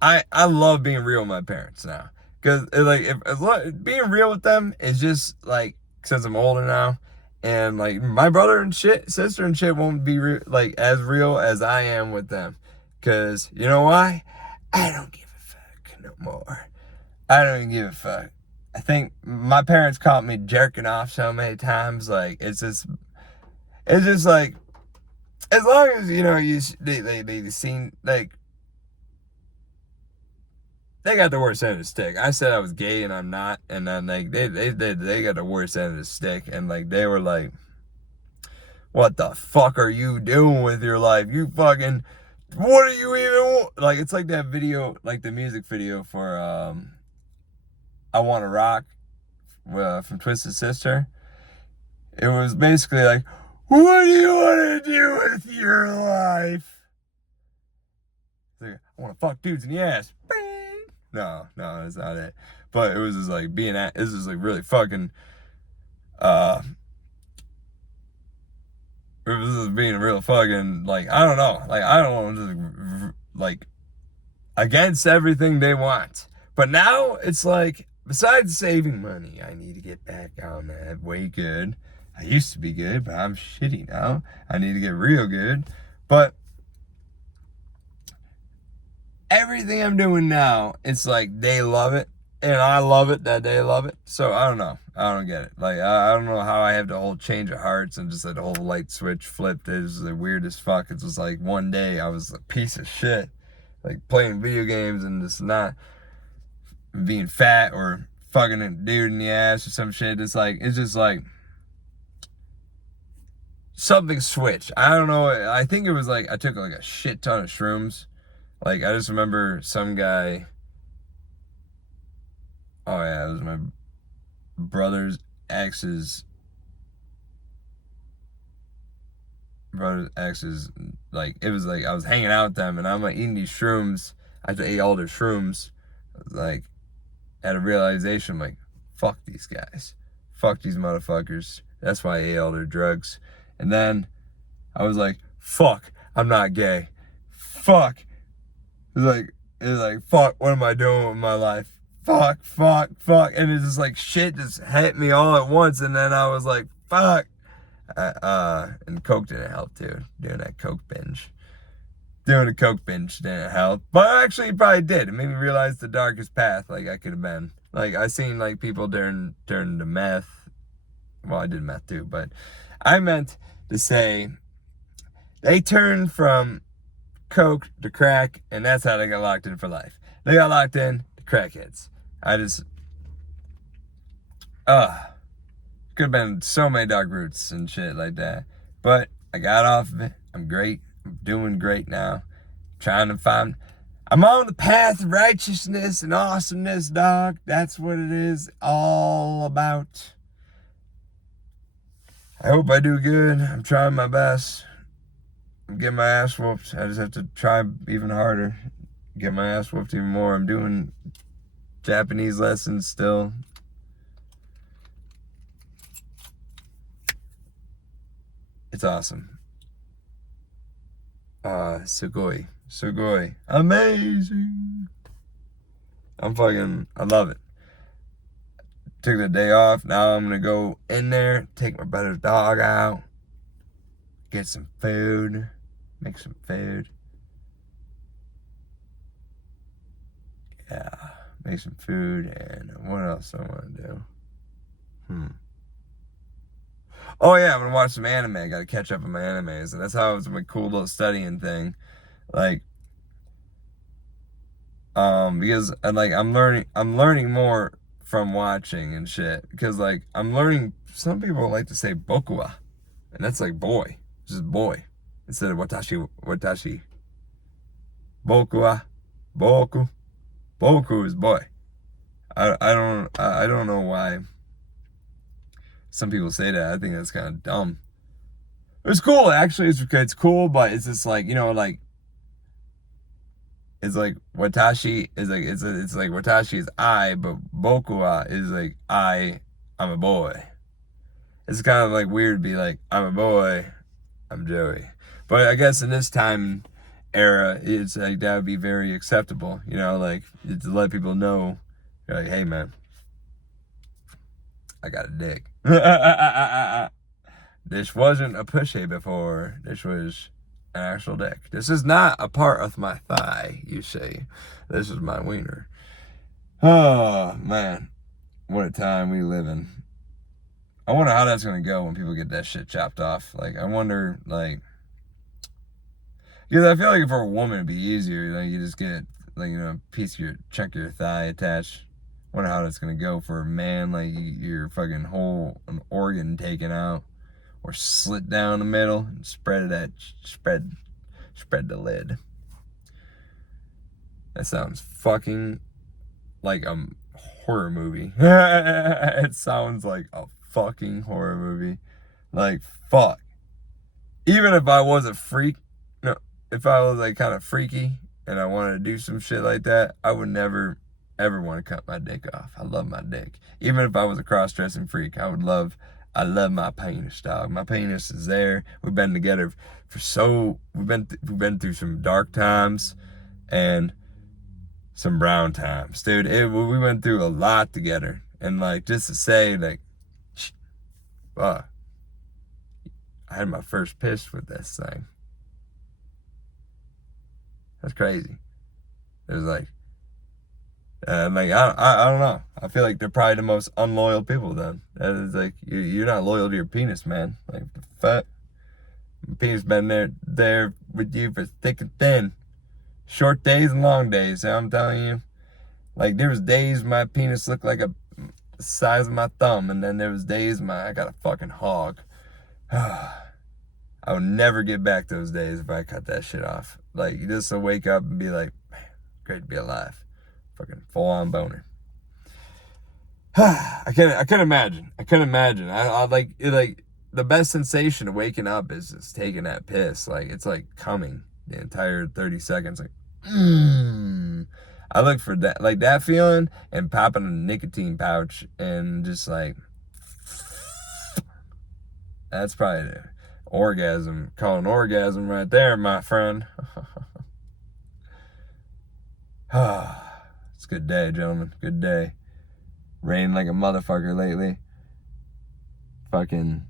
I love being real with my parents now. Because, like, being real with them is just, like, since I'm older now. And like my brother and sister and shit won't be like as real as I am with them. Cause you know why? I don't give a fuck no more. I don't even give a fuck. I think my parents caught me jerking off so many times. Like it's just like, as long as they seen, like, they got the worst end of the stick. I said I was gay and I'm not, and then like they got the worst end of the stick, and like they were like, "What the fuck are you doing with your life? You fucking, what are you even like?" It's like that video, like the music video for "I Wanna Rock" from Twisted Sister. It was basically like, "What do you want to do with your life?" Like, "I want to fuck dudes in the ass." No, that's not it. But it was just like this is like really fucking, it was just being real fucking, like, I don't know. Like, I don't know, just like against everything they want. But now it's like, besides saving money, I need to get back on that way good. I used to be good, but I'm shitty now. I need to get real good. But everything I'm doing now, it's like they love it, and I love it that they love it. So I don't know. I don't get it. Like I don't know how I have the whole change of hearts and just like the whole light switch flipped. It was the weirdest fuck. It was like one day I was a piece of shit, like playing video games and just not being fat or fucking a dude in the ass or some shit. It's just like something switched. I don't know. I think it was like I took like a shit ton of shrooms. Like, I just remember some guy, oh yeah, it was my brother's ex's, like, it was like, I was hanging out with them, and I'm like eating these shrooms. I ate all their shrooms. I was like, had a realization, like, fuck these guys. Fuck these motherfuckers. That's why I ate all their drugs. And then I was like, fuck, I'm not gay. Fuck. It's like, fuck, what am I doing with my life? Fuck. And it's just like shit just hit me all at once. And then I was like, fuck. And Coke didn't help too. Doing a Coke binge didn't help. But actually it probably did. It made me realize the darkest path like I could have been. Like I seen like people turn to meth. Well, I did meth too, but I meant to say they turned from Coke to crack, and that's how they got locked in for life. They got locked in to crackheads. Could have been so many dark roots and shit like that. But I got off of it. I'm great. I'm doing great now. I'm on the path of righteousness and awesomeness, dog. That's what it is all about. I hope I do good. I'm trying my best. I'm getting my ass whooped. I just have to try even harder. Get my ass whooped even more. I'm doing Japanese lessons still. It's awesome. Sugoi. Amazing. I love it. Took the day off. Now I'm gonna go in there, take my brother's dog out, get some food, make some food. Yeah, make some food, and what else I want to do? Oh yeah, I'm gonna watch some anime. I gotta catch up on my animes, and that's how it's my cool little studying thing. Like, because I'm learning more from watching and shit. Because like I'm learning. Some people like to say bokua, and that's like boy, just boy, instead of watashi. Bokua, boku is boy. I don't know why some people say that. I think that's kind of dumb. It's cool, actually. It's cool, but it's just like, like, it's like watashi is like, it's like watashi is I, but bokua is like I'm a boy. It's kind of like weird to be like, I'm a boy, I'm Joey. But I guess in this time era, it's like that would be very acceptable, like to let people know, you're like, hey man, I got a dick. This wasn't a pussy before. This was an actual dick. This is not a part of my thigh, you see. This is my wiener. Oh, man. What a time we live in. I wonder how that's going to go when people get that shit chopped off. Like, I wonder, like... Because I feel like for a woman it'd be easier. Like, you just get, like, you know, a piece of your... chunk of your thigh attached. I wonder how that's going to go for a man. Like, your fucking whole an organ taken out. Or slit down the middle and spread the lid. That sounds fucking like a horror movie. It sounds like a fucking horror movie. Like, fuck. Even if I was a freak, no, if I was like kind of freaky and I wanted to do some shit like that, I would never ever want to cut my dick off. I love my dick. Even if I was a cross-dressing freak, I love my penis, dog. My penis is there. We've been together we've been through some dark times and some brown times, dude. We went through a lot together, and like just to say, like, I had my first piss with this thing. That's crazy. It was like. Like I don't know. I feel like they're probably the most unloyal people then. It's like you're not loyal to your penis, man. Like the fuck, my penis been there with you for thick and thin, short days and long days. I'm telling you, like there was days my penis looked like the size of my thumb, and then there was days I got a fucking hog. I would never get back those days if I cut that shit off. Like you just wake up and be like, man, great to be alive. Fucking full-on boner. I couldn't imagine. I like the best sensation of waking up is just taking that piss. Like it's like coming the entire 30 seconds. Like, I look for that, like that feeling, and popping a nicotine pouch and just like that's probably the orgasm. Call an orgasm right there, my friend. It's a good day, gentlemen. Good day. Rain like a motherfucker lately. Fucking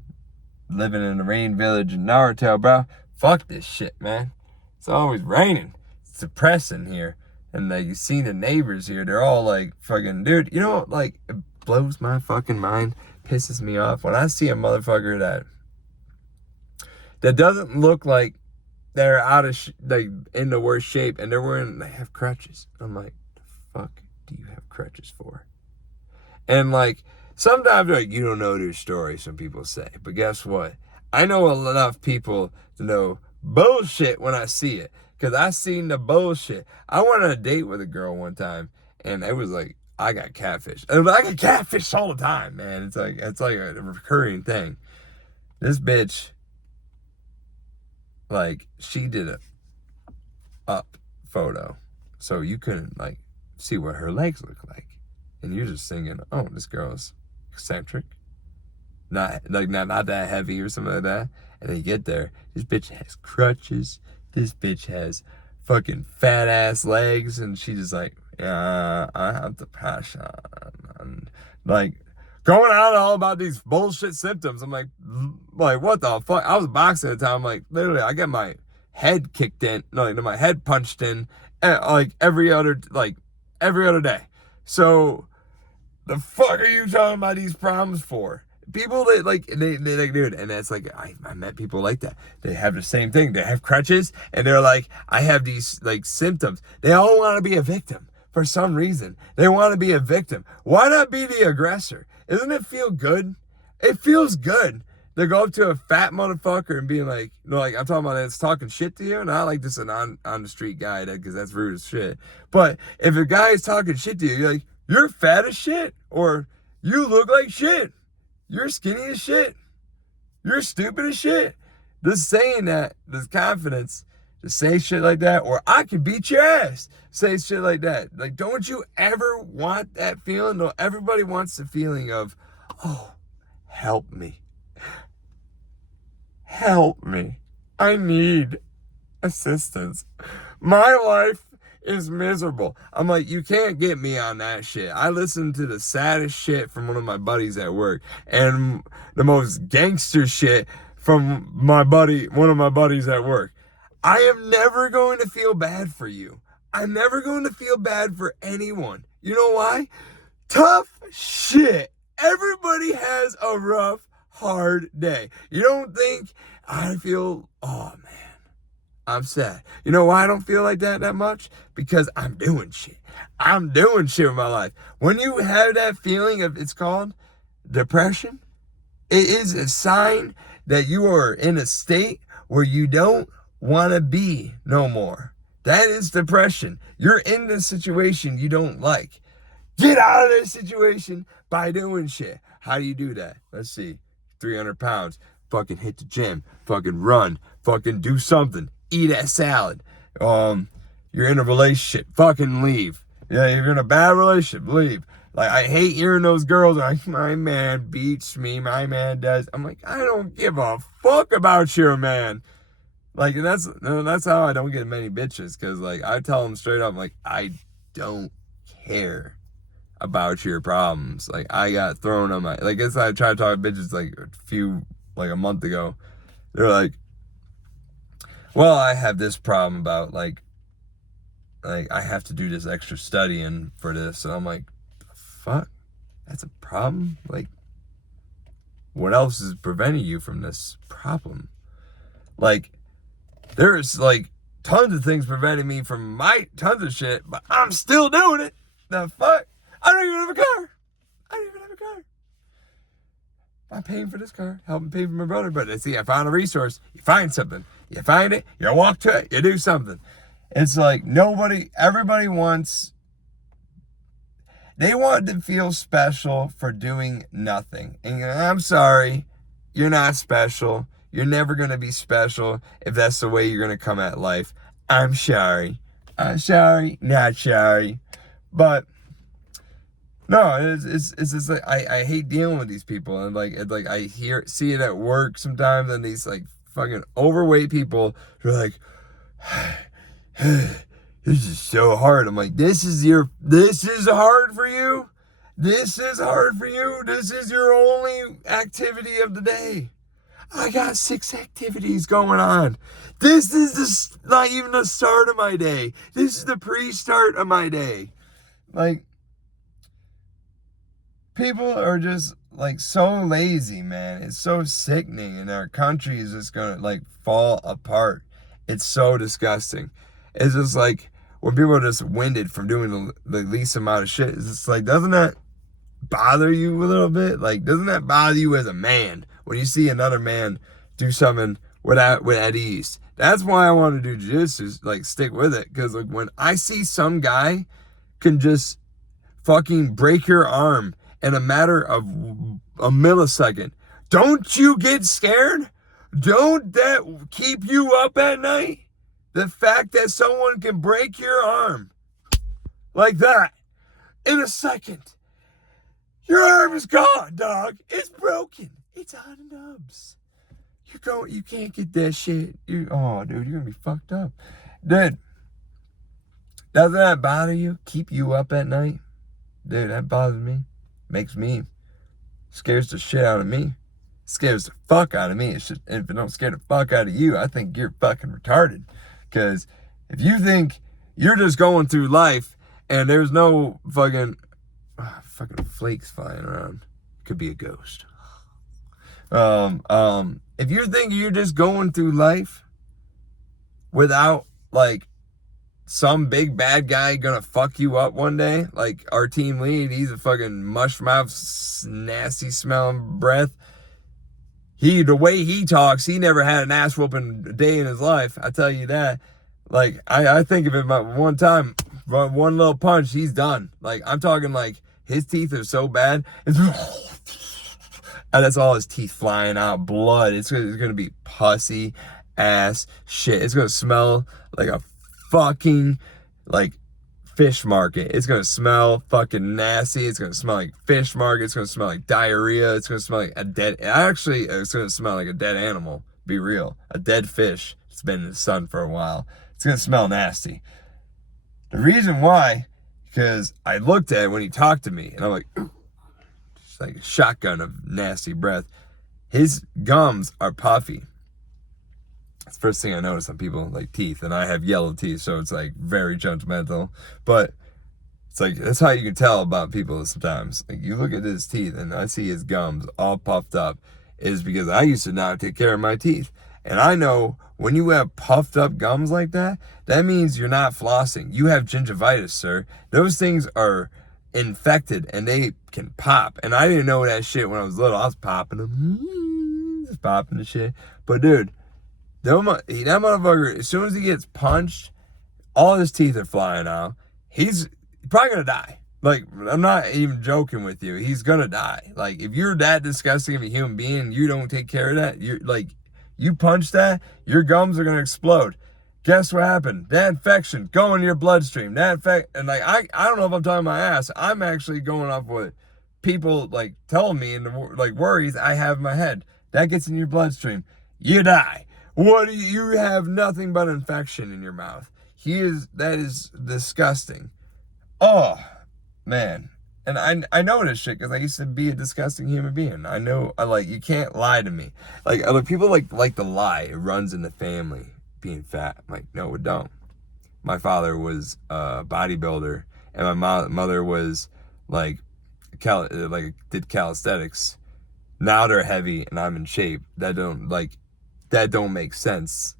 living in the rain village in Naruto, bro. Fuck this shit, man. It's always raining. It's depressing here. And like you see the neighbors here, they're all like fucking, dude, you know what, like it blows my fucking mind, pisses me off when I see a motherfucker that doesn't look like they're out of like in the worst shape, and they have crutches. I'm like, the fuck do you have crutches for? And like sometimes like you don't know their story, some people say, but guess what? I know enough people to know bullshit when I see it, because I seen the bullshit. I went on a date with a girl one time, and it was like I got catfish. I get catfish all the time, man. It's like a recurring thing. This bitch, like, she did a up photo, so you couldn't like see what her legs look like, and you're just thinking, oh, this girl's eccentric, not that heavy or something like that. And then you get there, this bitch has crutches, this bitch has fucking fat ass legs, and she just like, yeah, I have the passion, and like going on all about these bullshit symptoms. I'm like what the fuck? I was boxing at the time. Like literally, I get my head kicked in, my head punched in, like every other day. So the fuck are you talking about these problems for? People that like they like, dude, and that's like I met people like that. They have the same thing. They have crutches, and they're like, I have these like symptoms. They all want to be a victim for some reason. They want to be a victim. Why not be the aggressor? Doesn't it feel good? It feels good to go up to a fat motherfucker and being like, like I'm talking about that's talking shit to you, not like just an on the street guy, because that's rude as shit. But if a guy is talking shit to you, you're like, you're fat as shit, or you look like shit, you're skinny as shit, you're stupid as shit. Just saying that, this confidence to say shit like that, or I can beat your ass. Say shit like that. Like, don't you ever want that feeling? No, everybody wants the feeling of, oh, help me. Help me. I need assistance. My life is miserable. I'm like, you can't get me on that shit. I listened to the saddest shit from one of my buddies at work and the most gangster shit from one of my buddies at work. I am never going to feel bad for you. I'm never going to feel bad for anyone. You know why? Tough shit. Everybody has a rough, hard day. You don't think I feel, oh man, I'm sad. You know why I don't feel like that much? Because I'm doing shit. I'm doing shit with my life. When you have that feeling of, it's called depression, it is a sign that you are in a state where you don't want to be no more. That is depression. You're in this situation you don't like. Get out of this situation by doing shit. How do you do that? Let's see. 300 pounds. Fucking hit the gym. Fucking run. Fucking do something. Eat a salad. You're in a relationship. Fucking leave. Yeah, you're in a bad relationship. Leave. Like, I hate hearing those girls like, my man beats me. My man does. I'm like, I don't give a fuck about your man. Like, and that's how I don't get many bitches. Because, like, I tell them straight up, like, I don't care about your problems. Like, I got thrown on my, like, I tried to talk to bitches like a month ago. They're like, well, I have this problem about like I have to do this extra studying for this. And I'm like, fuck, that's a problem? Like, what else is preventing you from this problem? Like, there's like tons of things preventing me from tons of shit, but I'm still doing it. The fuck? I don't even have a car. I'm paying for this car, helping pay for my brother. But see, I found a resource. You find something. You find it, you walk to it, you do something. It's like everybody they want to feel special for doing nothing. And I'm sorry, you're not special. You're never going to be special if that's the way you're going to come at life. I'm sorry. I'm sorry, not sorry. But no, it's just like I hate dealing with these people, and like I see it at work sometimes, and these like fucking overweight people who are like, this is so hard. I'm like, this is hard for you? This is hard for you? This is your only activity of the day? I got 6 activities going on. This is not even the start of my day. This is the pre-start of my day. Like, people are just like so lazy, man. It's so sickening, and our country is just gonna like fall apart. It's so disgusting. It's just like when people are just winded from doing the least amount of shit. It's just like, doesn't that bother you a little bit? Like, doesn't that bother you as a man when you see another man do something with at ease? That's why I want to do jiu-jitsu, like stick with it, because like when I see some guy can just fucking break your arm in a matter of a millisecond, don't you get scared? Don't that keep you up at night? The fact that someone can break your arm like that in a second. Your arm is gone, dog. It's broken. It's on nubs. You can't get that shit. Dude, you're gonna be fucked up. Dude, doesn't that bother you? Keep you up at night? Dude, that bothers me. Scares the shit out of me. Scares the fuck out of me. If it don't scare the fuck out of you, I think you're fucking retarded. Because if you think you're just going through life and there's no fucking flakes flying around, could be a ghost. If you think you're just going through life without like some big bad guy gonna fuck you up one day, like our team lead, he's a fucking mush mouth, nasty smelling breath. The way he talks, he never had an ass whooping day in his life. I tell you that. Like, I think of it one time, one little punch, he's done. Like, I'm talking like his teeth are so bad, and that's all his teeth flying out, blood. It's gonna be pussy ass shit. It's gonna smell like a fucking like fish market. It's gonna smell fucking nasty. It's gonna smell like fish market. It's gonna smell like diarrhea. It's gonna smell like it's gonna smell like a dead animal. Be real. A dead fish. It's been in the sun for a while. It's gonna smell nasty. The reason why, because I looked at it when he talked to me, and I'm like, just like a shotgun of nasty breath. His gums are puffy. That's the first thing I noticed on people, like teeth, and I have yellow teeth, so it's like very judgmental. But it's like, that's how you can tell about people sometimes. Like, you look at his teeth and I see his gums all puffed up, is because I used to not take care of my teeth. And I know when you have puffed up gums like that, that means you're not flossing. You have gingivitis, sir. Those things are infected and they can pop. And I didn't know that shit when I was little. I was popping them. Just popping the shit. But dude, that motherfucker, as soon as he gets punched, all his teeth are flying out. He's probably gonna die. Like, I'm not even joking with you. He's gonna die. Like, if you're that disgusting of a human being, you don't take care of that, you're like, you punch that, your gums are gonna explode. Guess what happened? That infection going to your bloodstream. That and like, I don't know if I'm talking my ass. I'm actually going off what people like telling me and the like worries I have in my head. That gets in your bloodstream. You die. What do you have? Nothing but infection in your mouth. That is disgusting. Oh, man. And I know this shit because I used to be a disgusting human being. I know, you can't lie to me. Like, other people like to lie. It runs in the family, being fat. I'm like, no, it don't. My father was a bodybuilder, and my mother was did calisthenics. Now they're heavy and I'm in shape. That don't make sense.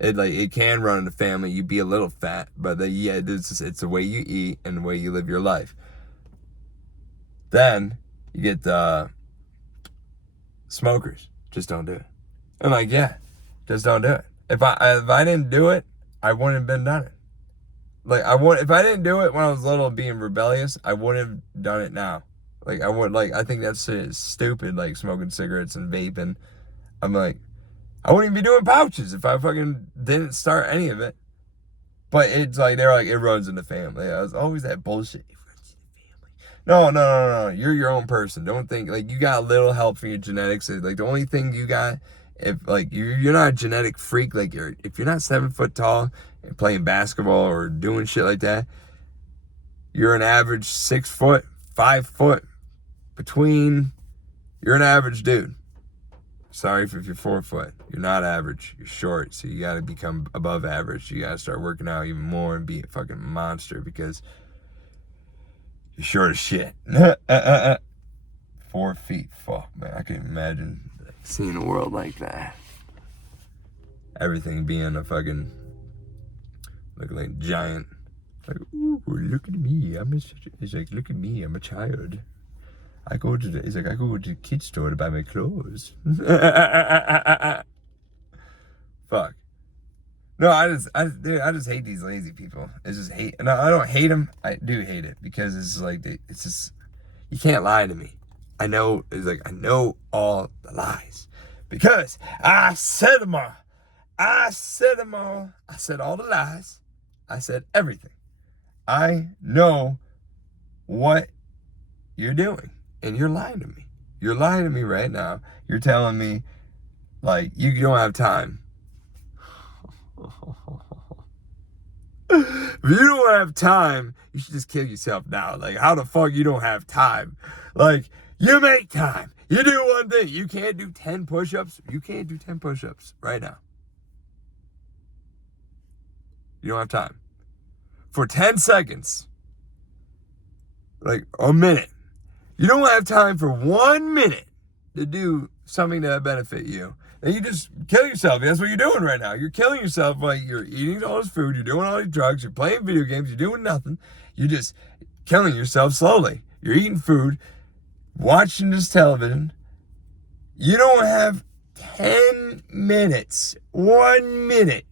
It can run in the family. You be a little fat, but it's the way you eat and the way you live your life. Then you get smokers. Just don't do it. I'm like, yeah, just don't do it. If I didn't do it, I wouldn't have been done it. If I didn't do it when I was little, being rebellious, I wouldn't have done it now. I think that's stupid, like smoking cigarettes and vaping. I'm like, I wouldn't even be doing pouches if I fucking didn't start any of it. But it's like, they're like, it runs in the family. I was always that bullshit. It runs in the family. No. You're your own person. Don't think, like, you got a little help from your genetics. Like, the only thing you got, if, like, you're not a genetic freak, like, if you're not 7 foot tall and playing basketball or doing shit like that, you're an average 6 foot, 5 foot you're an average dude. Sorry if you're 4 foot. You're not average. You're short. So you got to become above average. You got to start working out even more and be a fucking monster because you're short as shit. 4 feet. Fuck, man. I can't imagine seeing a world like that. Everything being a fucking, looking like giant. Like, ooh, look at me. It's like, look at me. I'm a child. I go to the kids store to buy my clothes. Fuck. No, I just hate these lazy people. It's just hate. No, I don't hate them. I do hate it because it's like, it's just, you can't lie to me. I know all the lies because I said them all. I said all the lies. I said everything. I know what you're doing. And you're lying to me. You're lying to me right now. You're telling me, like, you don't have time. If you don't have time, you should just kill yourself now. Like, how the fuck you don't have time? Like, you make time. You do one thing. You can't do 10 push-ups. You can't do 10 push-ups right now. You don't have time. For 10 seconds. Like, a minute. You don't have time for 1 minute to do something that benefit you. And you just kill yourself. That's what you're doing right now. You're killing yourself. Like, you're eating all this food. You're doing all these drugs. You're playing video games. You're doing nothing. You're just killing yourself slowly. You're eating food, watching this television. You don't have 10 minutes, 1 minute,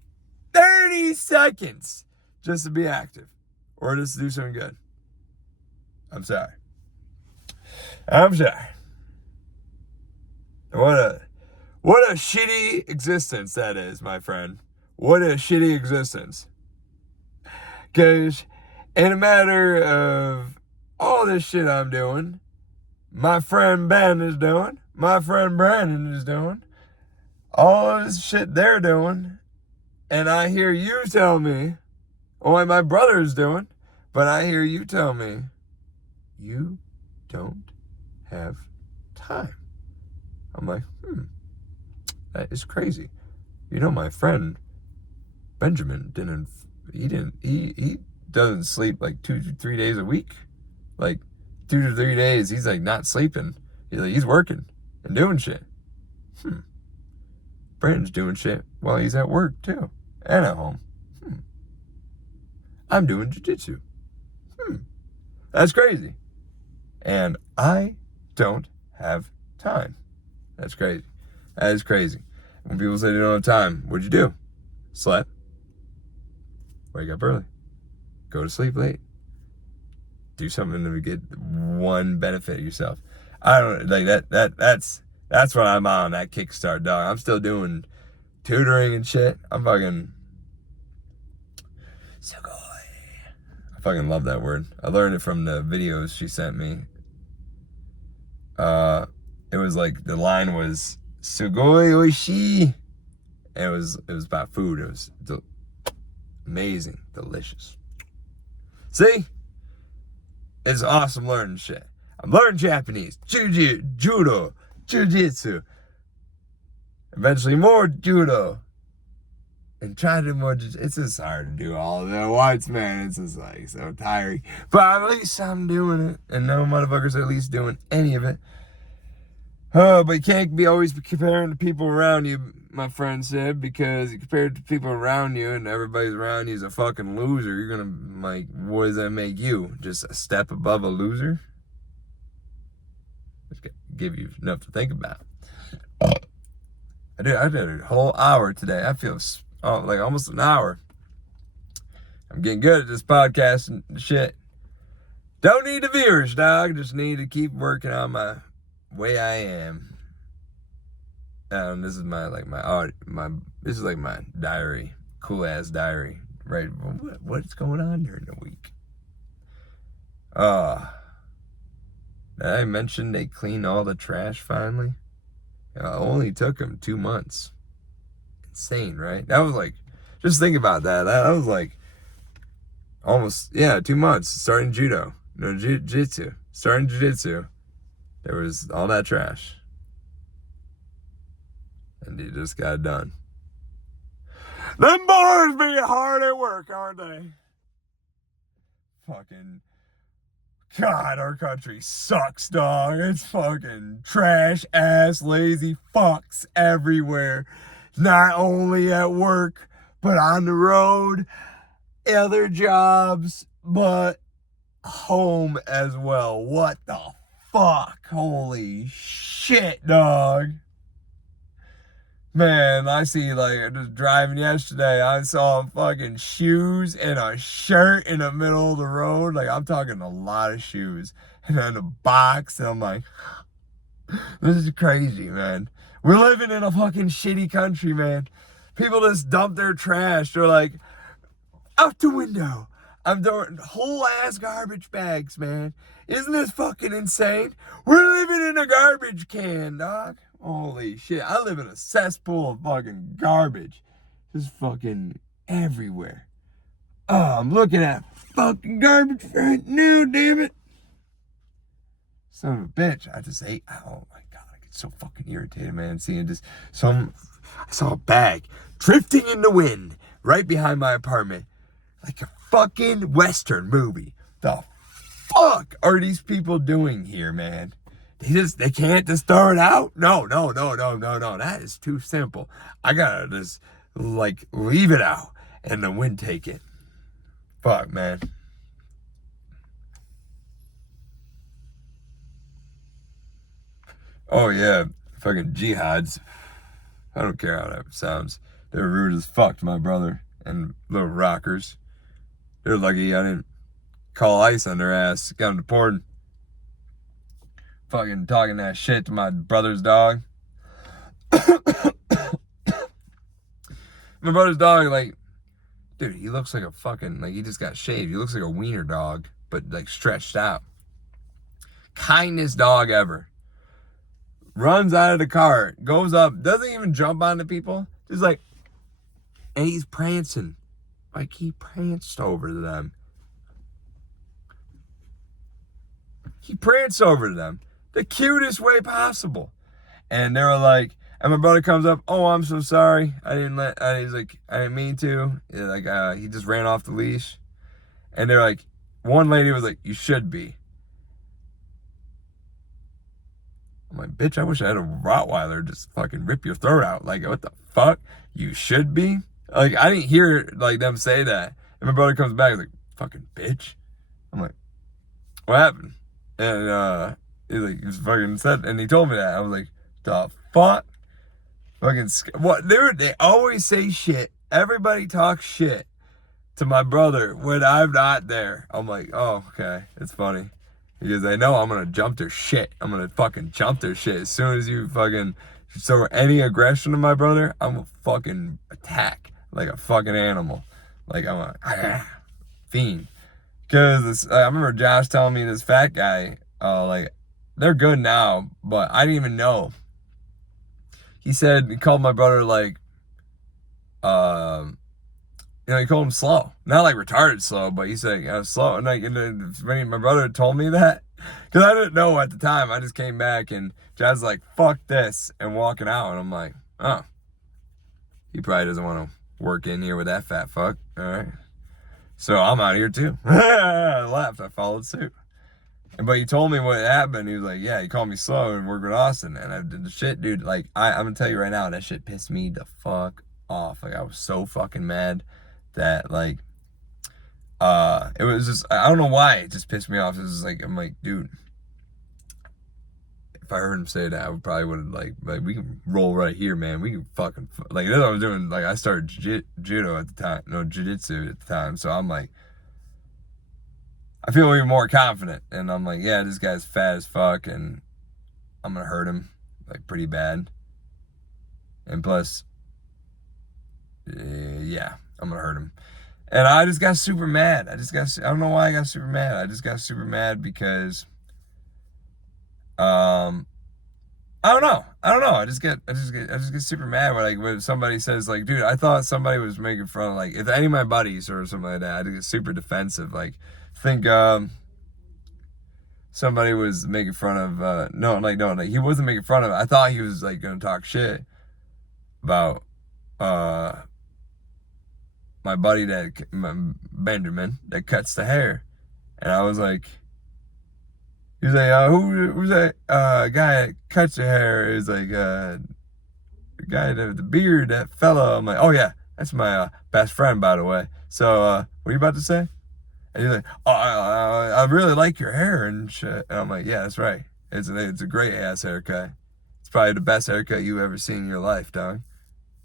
30 seconds just to be active or just to do something good. I'm sorry. What a shitty existence that is, my friend. What a shitty existence. Because in a matter of all this shit I'm doing, my friend Ben is doing, my friend Brandon is doing, all this shit they're doing, and I hear you tell me, what my brother's doing. But I hear you tell me you don't have time. I'm like, that is crazy. My friend Benjamin he doesn't sleep like 2 to 3 days a week. Like 2 to 3 days, he's like not sleeping. He's working and doing shit. Brandon's doing shit while he's at work too, and at home. I'm doing jiu-jitsu. That's crazy. And I don't have time. That's crazy. That is crazy. When people say they don't have time, what'd you do? Slept. Wake up early. Go to sleep late. Do something to get one benefit of yourself. I don't like that. That's what I'm on, that Kickstart, dog. I'm still doing tutoring and shit. I'm fucking sugoi. I fucking love that word. I learned it from the videos she sent me. It was like the line was sugoi oishii. And it was about food. It was amazing, delicious. See? It's awesome learning shit. I'm learning Japanese, judo, jiu-jitsu. Eventually more judo. And try to do more it's just hard to do all of that once, man. It's just like so tiring. But at least I'm doing it. And no motherfuckers are at least doing any of it. But you can't be always comparing to people around you, my friend said, because you compare it to people around you and everybody's around you is a fucking loser. You're gonna, like, what does that make you? Just a step above a loser? Just give you enough to think about. I did a whole hour today. I feel like almost an hour. I'm getting good at this podcast and shit. Don't need the viewers, dog. Just need to keep working on my way I am. And this is my this is like my diary, cool ass diary, right? What's going on during the week? Did I mention they cleaned all the trash finally? It only took them 2 months. Insane, right? That was like, just think about that. That was like almost 2 months starting judo, jiu-jitsu, starting jiu-jitsu. There was all that trash. And you just got done. Them boys be hard at work, aren't they? Fucking God, our country sucks, dog. It's fucking trash ass lazy fucks everywhere. Not only at work, but on the road, other jobs, but home as well. What the fuck? Holy shit, dog. Man, I see, like, just driving yesterday, I saw fucking shoes and a shirt in the middle of the road. Like, I'm talking a lot of shoes. And then a box, and I'm like, this is crazy, man. We're living in a fucking shitty country, man. People just dump their trash. They're like, out the window. I'm throwing whole ass garbage bags, man. Isn't this fucking insane? We're living in a garbage can, dog. Holy shit. I live in a cesspool of fucking garbage. Just fucking everywhere. Oh, I'm looking at fucking garbage right now, damn it. Son of a bitch. I just ate. Oh my God. I get so fucking irritated, man. Seeing just I saw a bag drifting in the wind right behind my apartment. Like a fucking Western movie. The fuck are these people doing here, man? They can't just throw it out? No. That is too simple. I gotta just, like, leave it out and the wind take it. Fuck, man. Oh, yeah. Fucking jihads. I don't care how that sounds. They're rude as fuck to my brother and little rockers. They're lucky I didn't call ICE on their ass. Got them deported. Fucking talking that shit to my brother's dog. My brother's dog, like, dude, he looks like a fucking, like, he just got shaved. He looks like a wiener dog, but, like, stretched out. Kindest dog ever. Runs out of the car, goes up, doesn't even jump onto people. Just like, and he's prancing. Like, he pranced over them. He pranced over to them the cutest way possible. And they were like, and my brother comes up, oh, I'm so sorry. He's like, I didn't mean to. He just ran off the leash. And they're like, one lady was like, you should be. I'm like, bitch, I wish I had a Rottweiler just fucking rip your throat out. Like, what the fuck? You should be? Like, I didn't hear, like, them say that. And my brother comes back, he's like, fucking bitch. I'm like, what happened? And, he was fucking said, and he told me that. I was like, the fuck? Fucking, what, dude, they always say shit. Everybody talks shit to my brother when I'm not there. I'm like, oh, okay, it's funny. Because I know I'm gonna jump their shit. I'm gonna fucking jump their shit. As soon as you fucking show any aggression to my brother, I'm gonna fucking attack like a fucking animal. Like, I'm a fiend. Because I remember Josh telling me this fat guy, like, they're good now, but I didn't even know. He said, he called my brother, like, he called him slow. Not like retarded slow, but he said, slow. And like, when my brother told me that, because I didn't know at the time, I just came back and Josh's like, fuck this, and walking out. And I'm like, oh, he probably doesn't want to work in here with that fat fuck. All right. So I'm out here too. I left. I followed suit. But he told me what happened. He was like, yeah, he called me slow and worked with Austin. And I did the shit, dude. Like, I'm going to tell you right now, that shit pissed me the fuck off. Like, I was so fucking mad that, like, it was just, I don't know why it just pissed me off. It was like, I'm like, dude, if I heard him say that, I would have, like, we can roll right here, man. We can fucking, like, that's what I was doing. Like, I started judo at the time, jiu-jitsu at the time. So I'm like, I feel even more confident. And I'm like, yeah, this guy's fat as fuck, and I'm going to hurt him, like, pretty bad. And plus, yeah, I'm going to hurt him. And I just got super mad. I don't know why I got super mad. I just got super mad because, I don't know. I just get super mad when somebody says, like, dude, I thought somebody was making fun of, like, if any of my buddies or something like that, I get super defensive. Like, think, somebody was making fun of, no, he wasn't making fun of it. I thought he was, like, gonna talk shit about, my buddy Benjamin that cuts the hair. And I was like, he was like, who's that guy that cuts your hair? Is like, the guy with the beard, that fella. I'm like, oh yeah, that's my best friend, by the way. So, what are you about to say? And he's like, oh, I really like your hair and shit. And I'm like, yeah, that's right. It's a great ass haircut. It's probably the best haircut you've ever seen in your life, dog.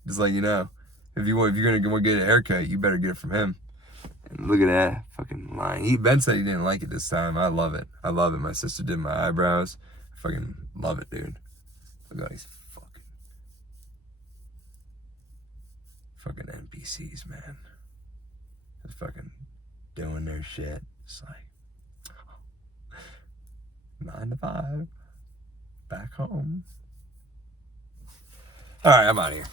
Just like, you know, if you're gonna go get a haircut, you better get it from him. And look at that fucking line. Ben said he didn't like it this time. I love it. My sister did my eyebrows. I fucking love it, dude. Look at these fucking NPCs, man. Just fucking doing their shit. It's like 9 to 5. Back home. All right, I'm out of here.